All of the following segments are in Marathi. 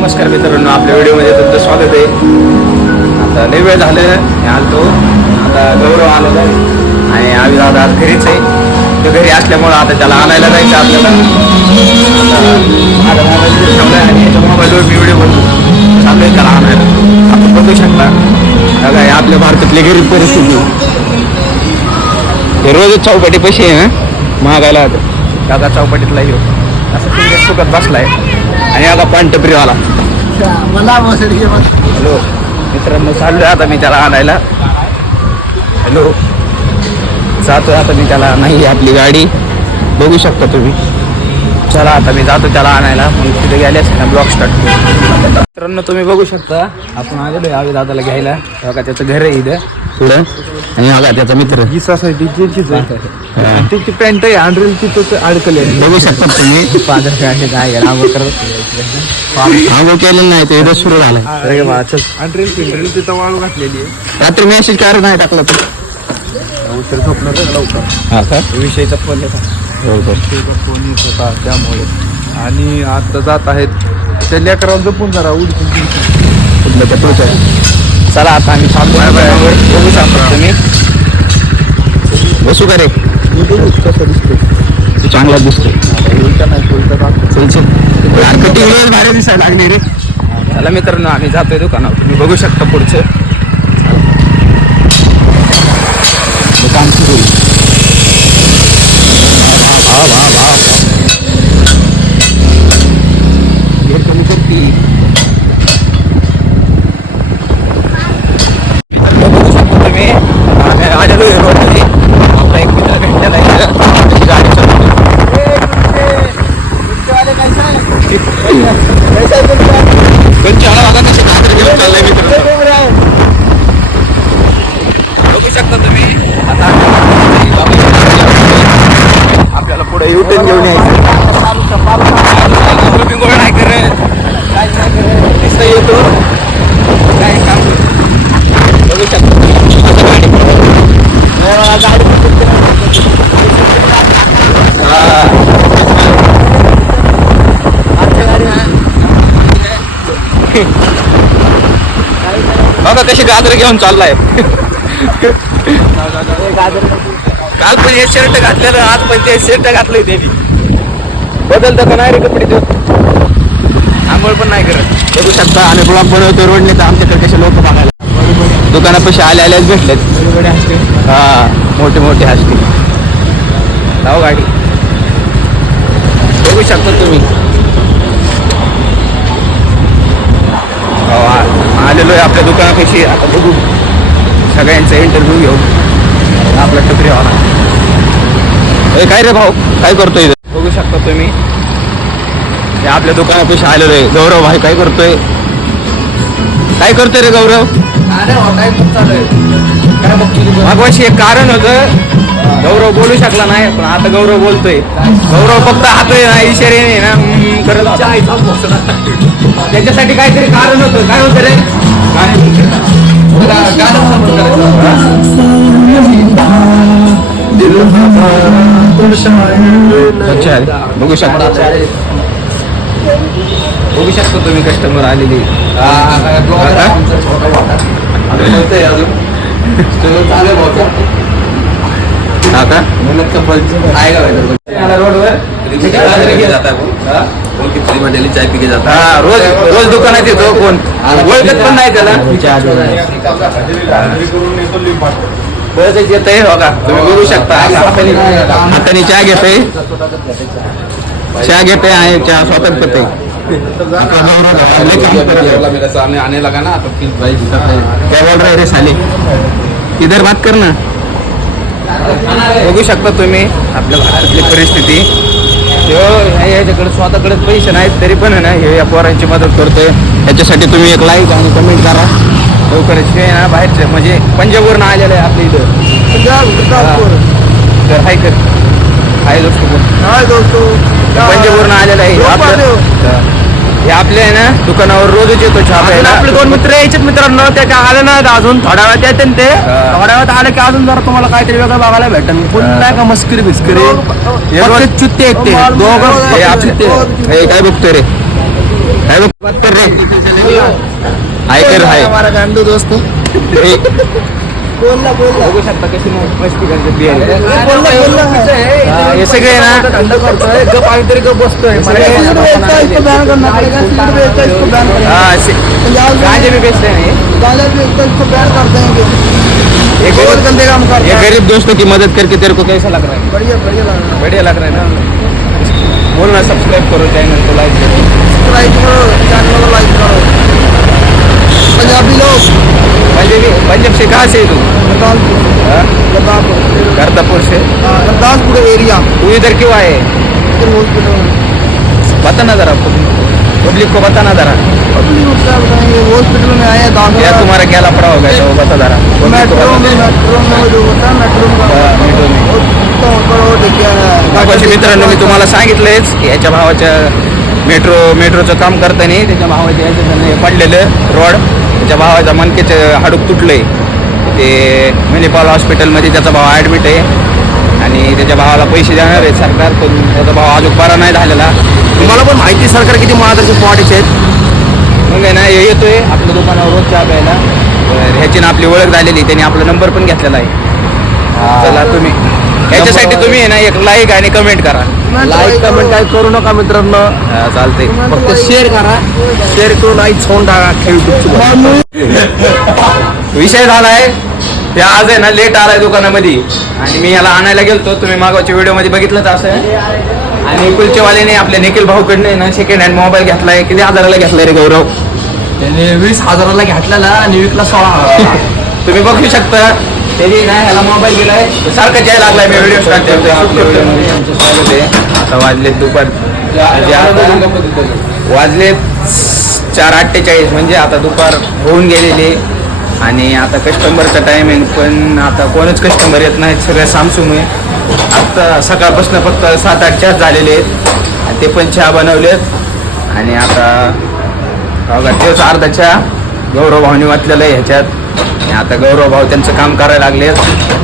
नमस्कार मित्रांनो, आपल्या व्हिडिओमध्ये तुमचं स्वागत आहे. आता लई वेळ झालं मी आलतो. आता गौरव आलेला आहे आणि आम्ही दादा आज घरीच आहे. तो घरी असल्यामुळं आता त्याला आणायला जायचं आपल्याला. आता मोबाईल ठेवला आणि याच्या मोबाईलवर मी व्हिडिओ बनवतो चालू आहे त्याला आणायला. आपण बघू शकता बघा आपल्या भारतातली गरीब परिस्थिती. हे रोजच चौपाटी पैसे आहे ना महागायला. दादा चौपाटीतला येऊ असं तुमच्या सुखात बसलाय आणि आता पानटपरीवाला. हॅलो मित्रांनो, चाललोय आता मी त्याला आणायला. हॅलो, जातोय आता मी त्याला. नाही आपली गाडी बघू शकता तुम्ही. चला आता मी जातो त्याला आणायला. मग तिथे गेल्यास ना ब्लॉग स्टार्ट करू. मित्रांनो तुम्ही बघू शकता आपण आलेलो आहे दादाला घ्यायला. बघा त्याचं घर आहे इथं पुढं आणि बघा त्याचा मित्र ही सोसायटी त्याची पॅन्ट आहे अंडरेल तिथं अडकले. बघू शकता तुम्ही. आंघोळ केलेलं नाही ते इथं सुरू झालं. अंड्रेल पिंड्रेल तिथं वाळू घातलेली आहे. रात्री मेसेज काय नाही टाकला तर उशीर झोपलं तर लवकर. हा का विषयीचा फोन येत फोन येत होता त्यामुळे. आणि आता जात आहेत त्या लेकरावर जपून जरा उडकून कुठलं त्या पुढचं. चला आता आम्ही चालतो. बघू शकता तुम्ही. बसू का रे? कसं दिसतंय चांगला दिसतोय. उलटा नाही उलटा चल चल भारी दिसायला लागले रे. चला मित्रांनो आम्ही जातोय दुकानावर. तुम्ही बघू शकता पुढचं दुकान सुरू. कमी करती. बघू शकता तुम्ही आम्ही आलेलो आहे रोडमध्ये. आपला एक मित्र भेटलेला आहे गाडी चालवतो. बघू शकता तुम्ही. आता आपल्याला पुढे युटर्न घेऊन यायचं. गोळ नाही करत काय नाही करत दिसतं येतो काय काम करतो. बघू शकता बघा कशी गाजर घेऊन चाललाय. काल पण हे शर्ट घातलेलं, आज पण ते शर्ट घातलंय त्यांनी. बदलतं का नाही रे कपडे तो. आंघोळ पण नाही करत. बघू शकता आणि ब्लॉग बनवतो रोडने. तर आमच्याकडे कसे लोक बघायला दुकानापाशी आल्याच भेटलेत. हा मोठे मोठे हसते. लाव गाडी. बघू शकता तुम्ही. आलेलो आहे आपल्या दुकानापाशी. आता बघू सगळ्यांचा इंटरव्ह्यू घेऊ. आपला टपरीवाला काय रे भाऊ काय करतोय. बघू शकता तुम्ही आपल्या दुकानापाशी आलेलो आहे. गौरव भाई काय करतोय. काय करतोय रे गौरव. मागवाशी एक कारण होतं. गौरव बोलू शकला नाही पण आता गौरव बोलतोय. गौरव फक्त हातोय ना इशारे ना करत. त्याच्यासाठी काहीतरी कारण होतं. काय होतं रे. बघू शकता. बघू शकता तुम्ही कस्टमर आलेली. चाय पिके जाता. रोज रोज दुकानात येतो. कोण ओळखत पण नाही त्याला. येत आहे बघा तुम्ही बघू शकता. हाताने चहा घेतोय. चहा घेते आहे. चहा स्वतःच पिते. मेरे सामने आने लगा ना तो प्लीज भाई क्या बोल रहे रे साले. इधर बात कर ना. बघू शकता तुम्ही आपल्या भारतातली परिस्थिती. याच्याकडे स्वतःकडे पैसे नाहीत तरी पण आहे ना हे या पोरांची मदत करतोय. याच्यासाठी तुम्ही एक लाईक आणि कमेंट करा. लवकरच हे ना बाहेरचे म्हणजे पंजाबवरून आलेलं आहे आपल्या इथं. तर हाय कर. हाय दोस्तो. पंजाबवरून आलेलं आहे. हे आपल्या आहे ना दुकानावर रोजच येतो चहा प्यायला. आपले दोन मित्र यायचे मित्रांनो. त्याच्या आले ना अजून थोड्या वेळात येते ते. थोड्या वेळात आले की अजून जरा तुम्हाला काहीतरी वेगळं बघायला भेटेल. पुन्हा का मस्करी बिस्करी चुत्ते आहेत ते दोघं. हे काय बघतोय रे. काय बात कर रे हाय कर हाय हमारा गांडू दोस्त बोलला बघू शकता कशी मस्ती करते बिहारी हे सगळे ना थंड करतोय गप आम्ही तरी गप बसतोय गांजे भी बेचते हैं ये बहुत गंदे काम कर ये गरीब दोस्तों की मदद करके तेरे को कैसा लग रहा है बढ़िया बढ़िया लग रहा है बढ़िया लग रहा है ना बोलना सब्सक्राइब करो चैनल को लाइक करो सब्सक्राइब करो चैनल को लाइक करो पंजाबी लोग पंजाब से कहाँ से है तू हाँ? गुरदासपुर करतापुर से गुरदासपुर एरिया तू इधर क्यों आए बता ना जरा पब्लिक को बता ना जरा हॉस्पिटल में आए हैं दाखिल या तुम्हारा क्या लफड़ा होगा तो बता जरा मेट्रो में जो होता है मेट्रो अशी मित्रांनो मी तुम्हाला सांगितलंच की याच्या भावाच्या मेट्रोचं काम करताना त्याच्या भावाच्या याच्यात हे पडलेलं रोड त्याच्या भावाच्या मणकेचं हाडूक तुटलंय ते मणिपाल हॉस्पिटलमध्ये त्याचा भाव ॲडमिट आहे आणि त्याच्या भावाला पैसे देणार आहेत सरकार पण त्याचा भाव अजून बरा नाही झालेला. तुम्हाला पण माहिती सरकार किती महत्वाचे पॉईंट्स आहेत मग आहे ना हे येतोय आपल्या दुकानावर रोज चहा प्यायला तर ह्याची ना आपली ओळख झालेली त्यांनी आपला नंबर पण घेतलेला आहे. चला तुम्ही याच्यासाठी तुम्ही आहे ना एक लाईक आणि कमेंट करा. लाईक कमेंट काय करू नका मित्रांनो चालतंय फक्त शेअर करा शेअर करून आई छोंड टाका युट्यूबची विषय झालाय ते आज आहे ना लेट आलाय दुकानामध्ये आणि मी याला आणायला गेलतो तुम्ही मागवच्या व्हिडिओमध्ये बघितलंच असं आणि कुलचेवाल्याने आपल्या निखिल भाऊकडनं ना सेकंड हँड मोबाईल घेतलाय किती हजाराला घेतलाय रे गौरव त्याने 20,000ला घेतलेला आणि विकला 16,000 तुम्ही बघू शकता त्याची ना ह्याला मोबाईल दिलाय सारखं जायला लागलाय मी व्हिडिओ स्टार्ट करतोय आपल्या व्हिडिओमध्ये आमचं स्वागत आहे. आता वाजलेत दुपार म्हणजे आता वाजलेत 4:48 म्हणजे आता दुपार होऊन गेलेली आणि आता कस्टमरचा टायमिंग पण आता कोणच कस्टमर येत नाहीत सगळ्या सामसूम आहे. आता सकाळपासून फक्त 7-8 चहा झालेले आहेत आणि ते पण चहा बनवलेत आणि आता बघा तेच अर्धा चहा गौरव भाऊनी वाचलेलं आहे ह्याच्यात आणि आता गौरव भाऊ त्यांचं काम करायला लागलेत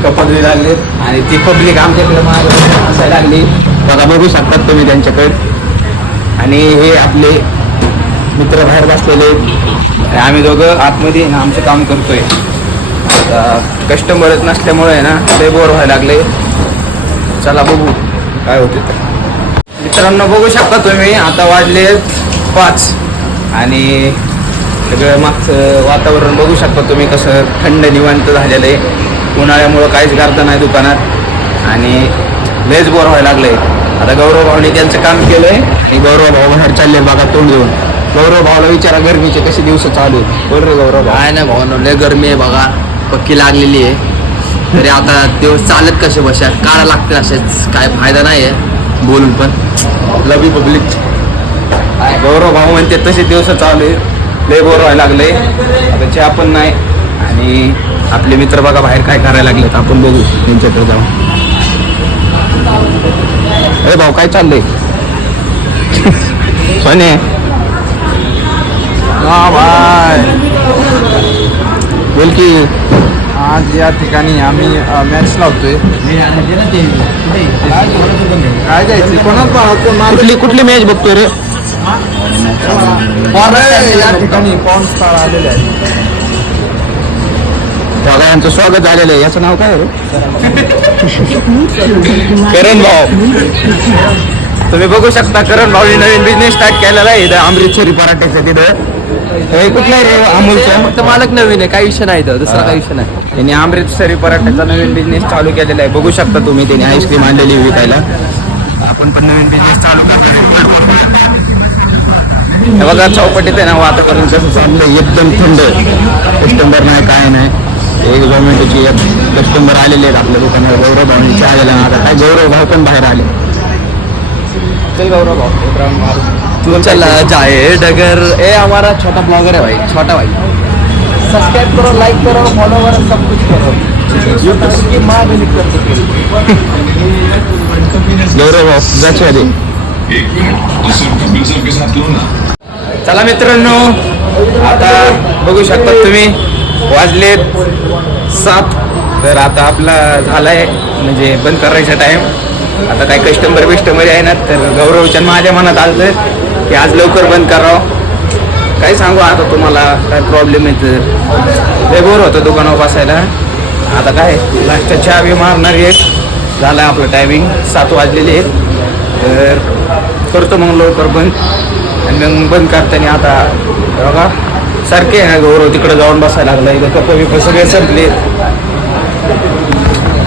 कपडे लागलेत आणि ती पब्लिक आमच्याकडे मागे असायला लागली बघा बघू शकतात तुम्ही त्यांच्याकडे आणि हे आपले मित्र बाहेर बसलेले आणि आम्ही दोघं आतमध्ये ना आमचं काम करतोय. आता कस्टमरच नसल्यामुळे ना लय बोर व्हायला लागले. चला बघू काय होते मित्रांनो बघू शकता तुम्ही आता वाजले 5 आणि सगळं मागचं वातावरण बघू शकता तुम्ही कसं थंड निवांत झालेलं आहे. उन्हाळ्यामुळं काहीच गर्द नाही दुकानात आणि लयच बोर व्हायला लागले. आता गौरव भाऊने त्यांचं काम केलंय आणि गौरव भाऊ बाहेर चालले बघा तोंड घेऊन. गौरव भाऊला विचारा गरमीचे कसे दिवस चालू आहेत. बोल रे गौरव भाऊ. काय नाही भाऊ लय गरमी आहे बघा पक्की लागलेली आहे तरी आता दिवस चालत कसे बशा काढा लागते असेच काय फायदा नाही आहे बोलून पण लवी पब्लिक गौरव भाऊ म्हणते तसे दिवस चालू आहे लय बोर व्हायला लागले. आता चहा पण नाही आणि आपले मित्र बघा बाहेर काय करायला लागलेत आपण बघू त्यांच्याकडे जाऊ. अरे भाऊ काय चाललंय सोने हा भाई बोल की आज या ठिकाणी आम्ही मॅच लावतोय काय जायचं कोणाच कुठली मॅच बघतोय रे या ठिकाणी पॉन स्टार आलेले आहे बघा यांचं स्वागत झालेलं आहे. याचं नाव काय रे करण भाऊ. तुम्ही बघू शकता करण भाऊने नवीन बिझनेस स्टार्ट केलेला आहे इथं अमृतसरी पराठ्याचं तिथं. हे कुठलं आहे रे अमूलचं फक्त मालक नवीन आहे काही विषय नाही दुसरा काही विषय नाही. त्यांनी अमृतसरी पराठ्याचा नवीन बिझनेस चालू केलेला आहे बघू शकता तुम्ही. त्यांनी आईस्क्रीम आणलेली विकायला. आपण पण नवीन बिझनेस चालू करतो. हे बघा चौपटीत आहे ना वातावरण कसं चाललंय एकदम थंड कस्टमर नाही काय नाही. एक झोमॅटोची एक कस्टमर आलेले आहेत आपल्या दुकानावर गौरव भाऊनी चहा आलेला आता काय गौरव भाऊ पण बाहेर आले. चल गौरव भाऊ तुमचा जाए डगर ए हमारा छोटा ब्लॉगर है भाई छोटा भाई सब्सक्राइब करो लाइक करो फॉलो करो सब कुछ करो यूट्यूब की माँ भी कर गौरव भाऊ जाचे आले. चला मित्रांनो आता बघू शकता तुम्ही वाजलेत 7 तर आता आपला झालाय म्हणजे बंद करायचा टाइम. आता काही कस्टमर आहे ना तर गौरवच्या माझ्या मनात आलं की आज लवकर बंद करावं काय सांगू आता तुम्हाला काय प्रॉब्लेम येतं लय बोर होतं दुकानावर बसायला. आता काय लास्टच्या चहा बी मारणार एक झालं आपलं टायमिंग 7 वाजलेले आहेत. तर करतो मग लवकर बंद आणि मग बंद करताना आता बघा सारखे आहे ना गौरव तिकडे जाऊन बसायला लागला. इथं कप बिप सगळे संपले.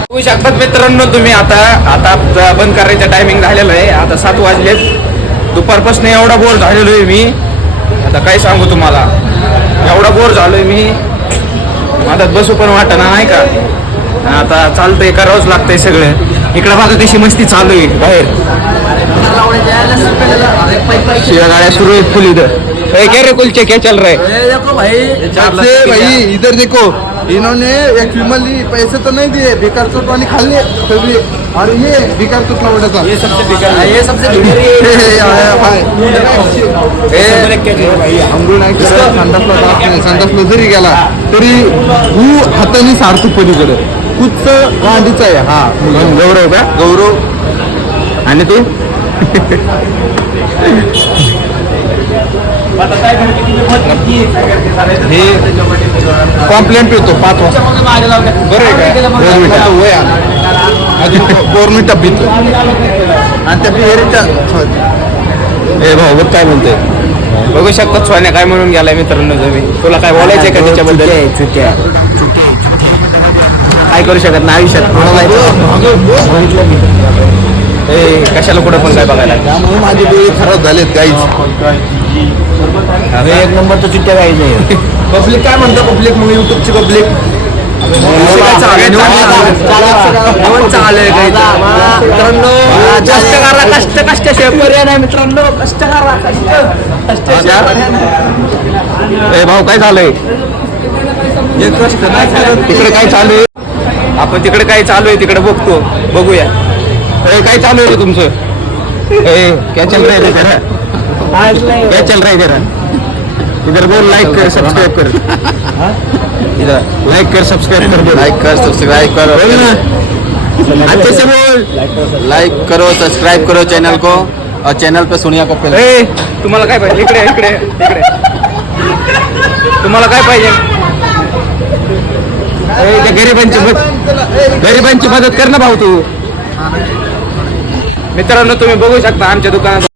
बघू शकतात मित्रांनो तुम्ही आता बंद करायचं टायमिंग झालेलं आहे. आता 7 वाजलेत. दुपारपासून एवढा बोर झालेलो आहे मी. आता काय सांगू तुम्हाला एवढा बोर झालोय मी. आता बसू पण वाटना नाही का. आता चालतंय करावंच लागतंय सगळं. इकडं बघा कशी मस्ती चालू आहे बाहेर. शिव्या गाड्या सुरू आहेत फुल इथं. क्या रे कुलचे क्या चल रहा है? देखो भाई इधर देखो इन्होंने एक विमल ली पैसे तो नहीं दिए बेकार चोट वाली खा लिए सभी और ये बेकार चोट लवड़ा था ये सबसे बेकार ये सबसे संडासला जरी गेला तरी हाताने सारतो पलीकडे कुच गांधीचा आहे. हा गौरव का? गौरव आणि तू हे कॉम्प्लेंट येतो 5 वाजता बरं आहे का वय अजून बोर्मिटा पितो आणि त्या बिहेरीच्या ए भाऊ बघ काय म्हणतोय. बघू शकतात सोन्या काय म्हणून गेलाय मित्रांनो. तुम्ही तुला काय बोलायचंय का त्याच्याबद्दल? काय करू शकत नाही आयुष्यात. ए कशाला कुठं पण काय बघायला. त्यामुळे माझे डोळे खराब झालेत काहीच. एक नंबर तर चिट्ट्या काही नाही. पब्लिक काय म्हणतो पब्लिक मग युट्यूबची पब्लिक कष्ट करा कष्ट पर्याय नाही मित्रांनो. कष्ट करा कष्ट. ए भाऊ काय झालंय तिकडे काय चालू आहे? आपण तिकडे काय चालू आहे तिकडे बघतो बघूया. ए काय चालू आहे तुमचं? ए क्या चल रहा है तेरा? क्या चल रहा है तेरा? इधर बोल लाइक कर सब्सक्राइब कर. इधर लाइक कर सब्सक्राइब कर. लाइक कर सब्सक्राइब करो बोल ना अच्छे से बोल. लाइक करो सब्सक्राइब करो चैनल को और चैनल पे सोनिया को पहले ए तुम्हाला काय पाहिजे? इकडे इकडे इकडे तुम्हाला काय पाहिजे? ए त्या गरिबांची मदत कर ना भाऊ तू. मित्रांनो तुम्ही बघू शकता आमच्या दुकानात